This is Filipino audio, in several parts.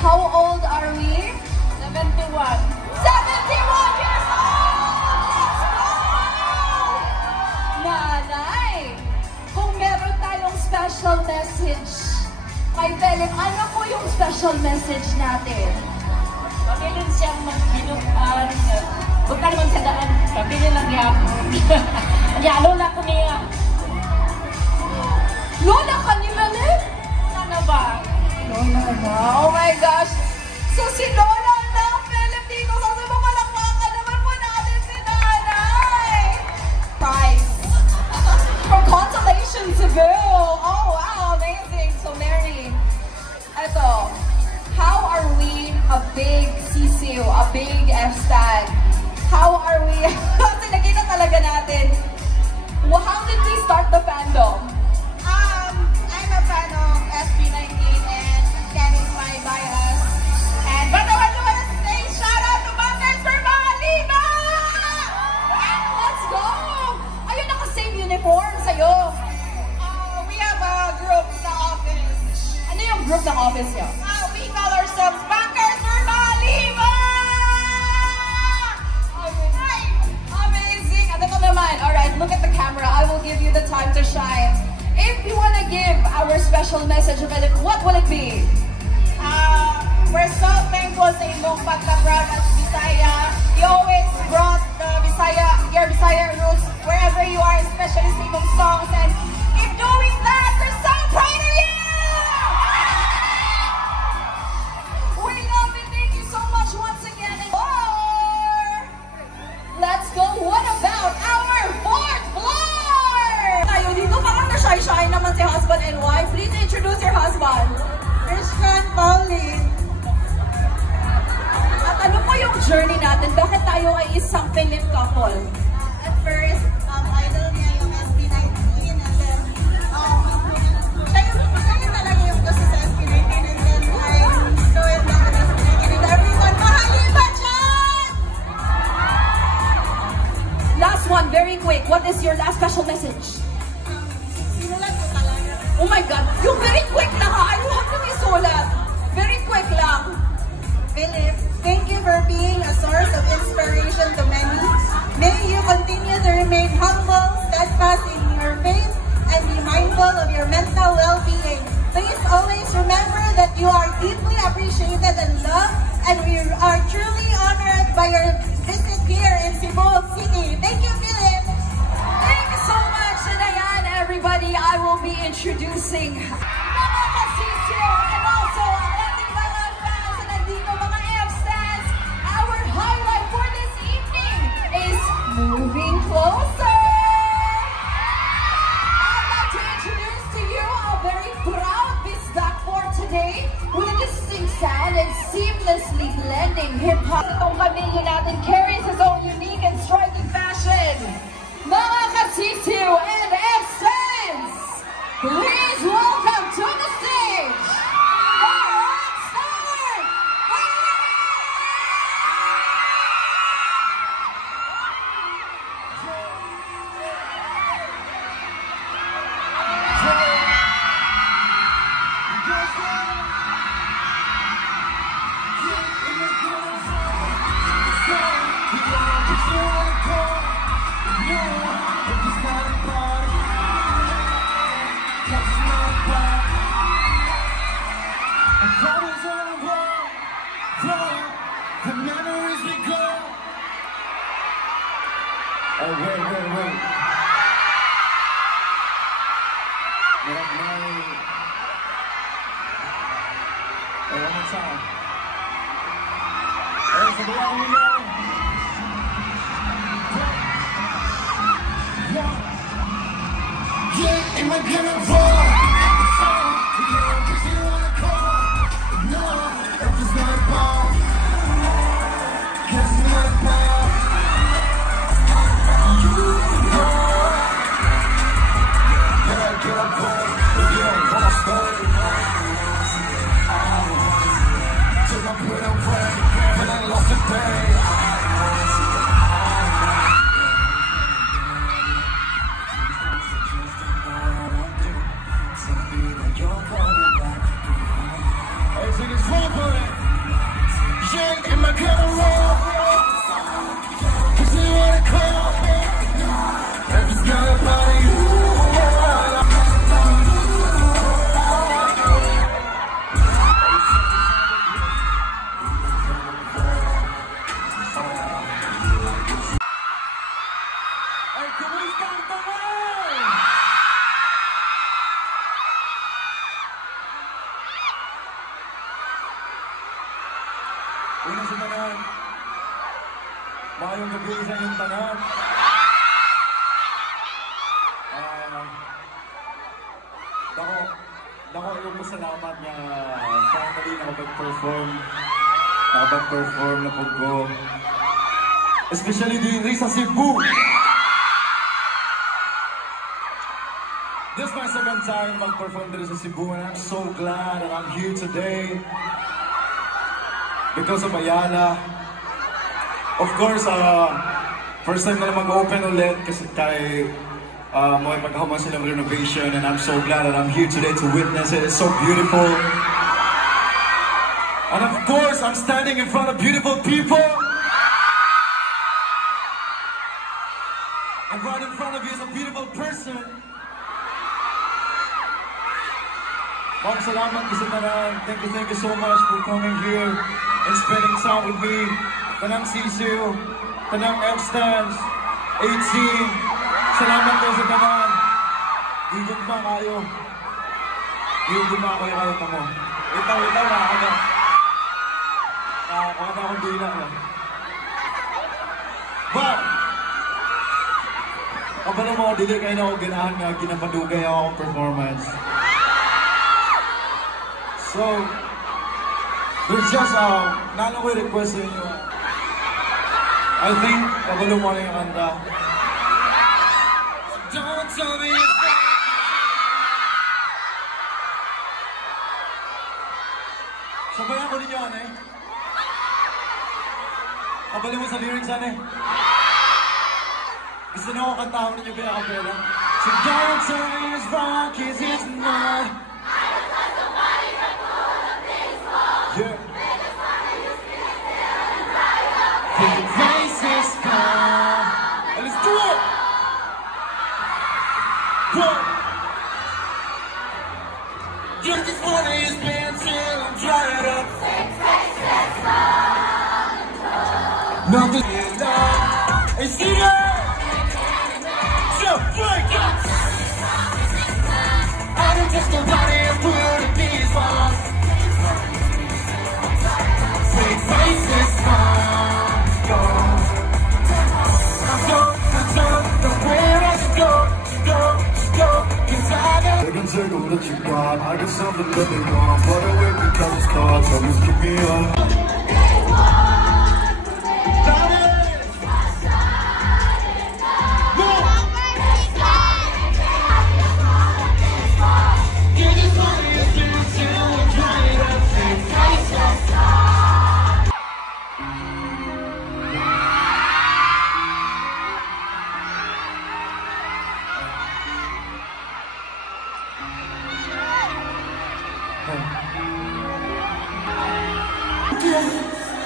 how old are we? 71. 71 years old! Nanay, kung meron tayong special message kay Philip, ano po yung special message natin? Pabilin siyang magbinuan. Huwag ka naman sa daan. Pabilin lang yan. Kaya lola ko niya. Lola ka ni Philip? Ano ba? Lola na. Oh my gosh. So si Lola na, Philip, dito sa palakpakan naman po natin si Nanay. Prize. For Consolation Cebu. Oh wow, amazing. So Mary, eto, how are we a big CCU, a big F-Stan? How are we? Kasi nakita talaga natin. Well, how did we start the fandom? I'm a fan of SB19 and Ken is my bias. But I want to say shout out to Bangers for mga lima! Let's go! Ayun, naka-same uniform sa'yo. We have a group sa office. Ano yung group ng office niyo? We call ourselves Bangers for mga lima! Amazing! Ano to naman? Alright, look at the camera. I will give you the time to shine. If you want to give our special message of it, what will it be? We're so thankful sa imong pagka-proud at Bisaya. You always brought the your Bisaya roots wherever you are, especially sa imong songs. And keep doing that! We're so proud of you! We love it. Thank you so much once again. Let's go. What about our fourth floor? Tayo dito parang na-shy-shy naman si husband and wife. Please introduce your husband. Christian Pauline. At ano po yung journey natin? Bakit tayo ay isang Philip couple? At first, idol niya yung SB19 and then, siya talaga yung gusto sa SB19 and then I do it lang with SB19 and everyone, mahali ba dyan? Last one, very quick. What is your last special message? Sinulat ko talaga. Oh my God, yung very quick lang ha. I don't have to be sulat. Very quick lang. Philip, thank you for being a source of inspiration to many. May you continue to remain humble, steadfast in your faith, and be mindful of your mental well-being. Please always remember that you are deeply appreciated and loved, and we are truly honored by your visit here in Cebu City. Thank you, Philip. Thank you so much. And ayan, everybody, I will be introducing mga kasisyo and also ang ating mga fans and nandito mga F-Stans. Our highlight for this evening is Moving Closer. I'd like to introduce to you a very proud Bisdak for today with a distinct sound and seamlessly blending hip-hop. Itong pamilya natin carries his own unique and striking fashion. Mga kasisiw and F-Stans, please welcome to the stage, the rockstar, The memories we go. Oh, wait. One more time. Hey, for the one we know. Yeah, am I gonna fall? Hey, sing it slow for it. Am I gonna roll? Cause you wanna call me. If it's not about you. Ay, kumusta ang tangan? Una sa tanan, mayong gabi sa inyong tanan. Dako yung pasalamat niya finally nakapag-perform na po ko. Especially din sa Cebu. This is my second time mag-perform din sa Cebu and I'm so glad that I'm here today. Because of Ayala. Of course, first time na mag-open ulit kasi kay may pagkahuman silang renovation and I'm so glad that I'm here today to witness it. It's so beautiful. And of course, I'm standing in front of beautiful people. And right in front of you is a beautiful person. Ma'am, salamat kasi tanan. Thank you so much for coming here and spending time with me. Tanang Sisiu, Tanang F-Stands, 18. Salamat kayo sa tanan. Higod ba kayo? Higod ba kayo tamo? Itaw na ako na. Nakakakata akong dila na. But, kapala mo, dili kayo na ako ganahan nga ginapadugay ako akong performance. So, there's just nalo ko request sa inyo. I think, kabalo mo na yung kanta. Don't tell me it's fine. Sabayan ko ninyo, ane. Kabalo mo sa lyrics, ane. Gusto na ako kantahon ninyo pinakapela. So don't tell me it's wrong, cause it's not. Yeah. The place is gone. And let's do it. One. Just as funny as been till I'm dried up. Nothing is done. It's the end. So break up. I'm just a body and put a piece on. Fake faces gone, gone. I'm so where I should go, go. Cause I got they can take what you got. I got something that they want. But away because it's called. So just keep me up.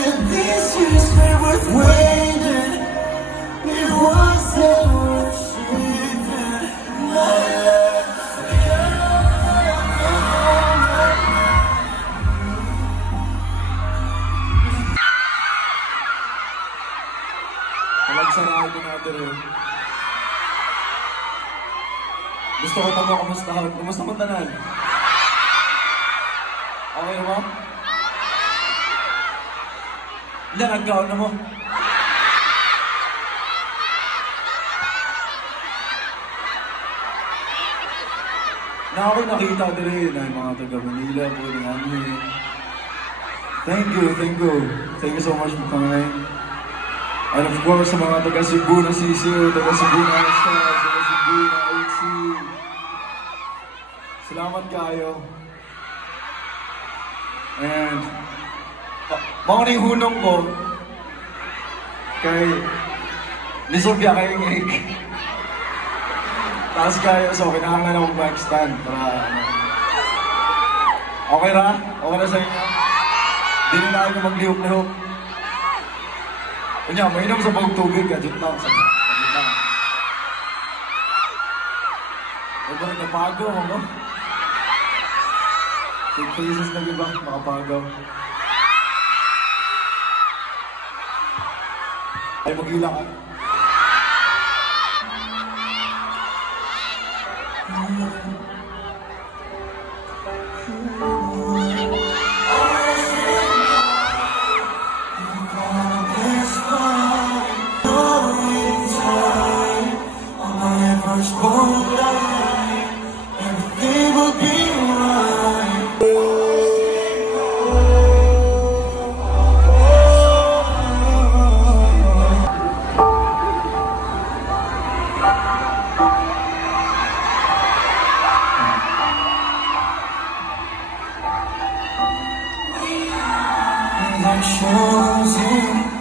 If this year's worth waiting, it wasn't worth saving my life. Palagsarahan ko natin eh. Gusto ko pa mo kumustahan. Kumusta mo tanan? Okay mo? Hindi, nag-gown na mo. Na ako'y nakita din ay mga taga-Manila po ng amin. Thank you. Thank you so much for coming. And of course, sa mga taga-Cebu na Sisiu, taga-Cebu na F-Stands, taga-Cebu na 18. Salamat kayo. And mga na yung hunong ko kay Lisopia kay Ngek. Taas kayo, so kinahanglan akong mic stand para ano. Okay ra? Okay na sa inyo? Di na namin na maglihok-lihok. Kanya, mainom sa pagtubig, gadget lang. Gadget lang. Huwag na napagaw, ano? Big faces na diba? Makapagaw. Ay, mag-ilang ka.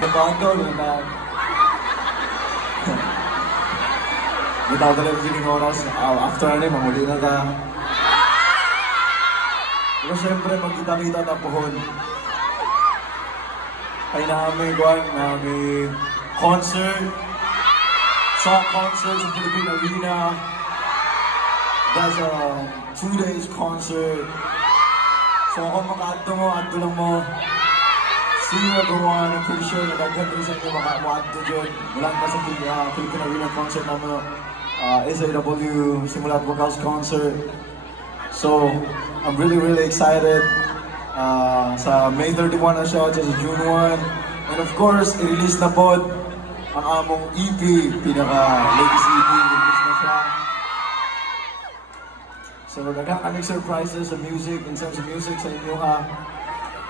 Napagaw na bitaw talaga feeling oras after ano yung mamuli na ta. Pero syempre magkita-kita na pohon. Ay namin kuhan, namin concert, song concert sa Philippine Arena. That's a 2 days concert. So kung maka-adto mo, adto lang mo. See you everyone, I'm pretty sure na daghan rin sa inyo maka-adto dyan. Mulang pa sa Philippine Arena concert namin. SAW Simulat Vocals concert. So, I'm really excited. Sa May 31 na siya, sa June 1. And of course, i-release na po ang among EP, pinaka-latest EP, i-release na siya. So, nagkakanig surprises sa music, in terms of music sa inyo ha.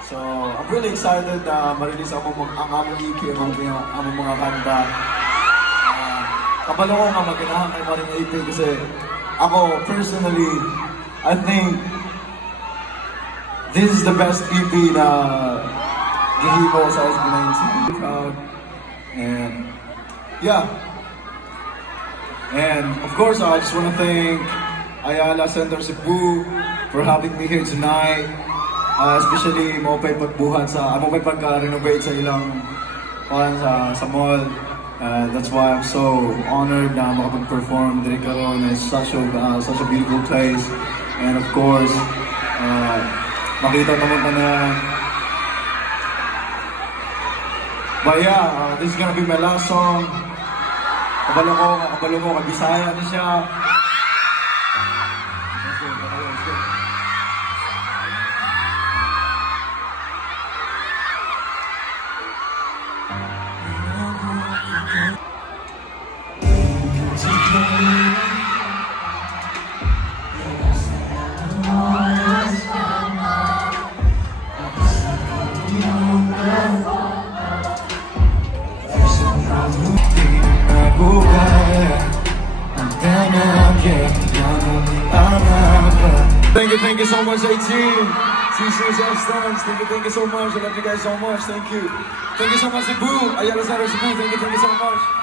So, I'm really excited na ma-release ang among EP, ang among mga kanta. Kapalo ko nga magkinahan kay Maring AP kasi ako, personally, I think this is the best EP na gihimo sa SB19. And yeah. And of course, I just want to thank Ayala Center Cebu for having me here tonight. Especially mo pa'y pagbuhat sa, mo pa'y pagka-renovate sa ilang sa mall. That's why I'm so honored na makapag-perform dito karon. It's such a beautiful place. And of course, makita naman na. But yeah, this is gonna be my last song. Kabalo ko, kabisaya na siya. Thank you so much, 18. CC's F-Stars. Thank you so much. I love you guys so much. Thank you. Thank you so much, Cebu. Ayala Center Cebu. Thank you so much.